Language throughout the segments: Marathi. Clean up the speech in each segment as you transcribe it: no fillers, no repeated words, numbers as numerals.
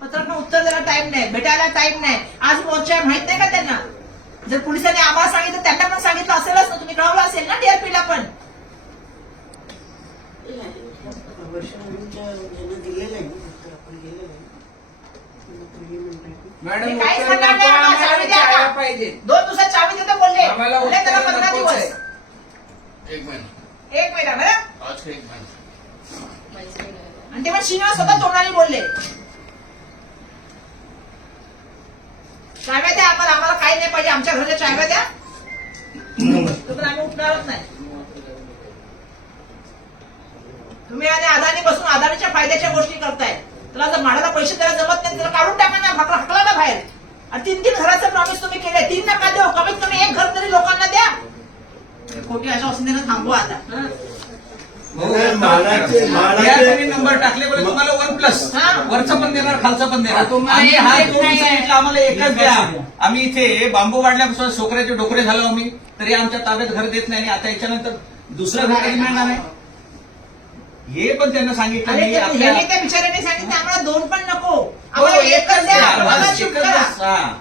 पत्रकार उत्तर द्यायला टाइम नाही, भेटायला टाइम नाही. आज मोर्चा माहित नाही का त्यांना? जर पोलिसांनी आम्हाला सांगितलं त्यांना पण सांगितलं असेलच ना, तुम्ही कळवलं असेल ना डीआरपीला पण. मॅडम काहीच म्हणणार नाही, आम्हाला चावी द्या आता. पाहिजे. 2 दिवसात चावी देतो बोलले, आम्हाला बोलले त्याला उत्तर 15 नकोच दिवस. आहे. 1 महिना. 1 महिना बरं. आज का 1 महिना. आणि ते पण श्रीनिवास स्वतः तोंडाने बोलले, चाव्या द्या आम्हाला, आम्हाला काही नाही पाहिजे, आमच्या घरच्या चाव्या द्या, तर आम्ही उठणारच नाही. तुम्ही आणि अदानी बसून अदानीच्या फायद्याच्या गोष्टी करताय. त्याला जर माडाला पैसे द्यायला जमत नाही, त्याला काढून टाका ना, हकला ना बाहेर. आणि 3 घराचं प्रॉमिस तुम्ही केलंय, 3 नका देऊ, कमीत कमी 1 घर तरी लोकांना द्या. खोटी आश्वासन देणं थांबवा आता. तुम्ही नंबर टाकले बरं, तुम्हाला 1+ वरचं पण देणार, खालचं पण देणार. आम्ही हा 2 सांगितलं, आम्हाला एकच द्या. आम्ही इथे बांबू वाढल्यापासून शोकऱ्याचे डोकरे झालो आम्ही, तरी आमच्या ताब्यात घर देत नाही. आणि आता याच्यानंतर दुसरं घर कधी मिळणार आहे हे पण त्यांना सांगितलं. आणि त्या बिचाऱ्याने सांगितलं आम्हाला 2 पण नको, आम्हाला एकच द्या, आम्हाला शिफ्ट करा.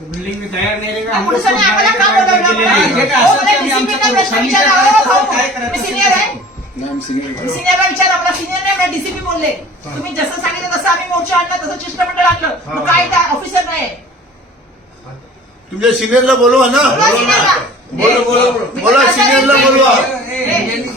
बिल्डिंग में तैयार नहीं रहेगा. आणि पोलिसांनी आम्हाला का बोलवलं? जे काय हो, असेल मला ते आम्ही DCP ला आमच्या प्रश्न सांगितलं विचारा, काय हो, हो. करायचं मी सिनियर आहे, सिनियर सिनियरला विचारा. मला सिनियर नाही, मला डीसीपी बोलले. तुम्ही जसं सांगितलं तसं आम्ही मोर्चा आणला, तसं शिष्टमंडळ आणलं, मग काय त्या ऑफिसर नाही. तुमच्या सिनियरला बोलवा ना. बोलवा सिनियरला. बोला सिनियरला बोलवा. यांनी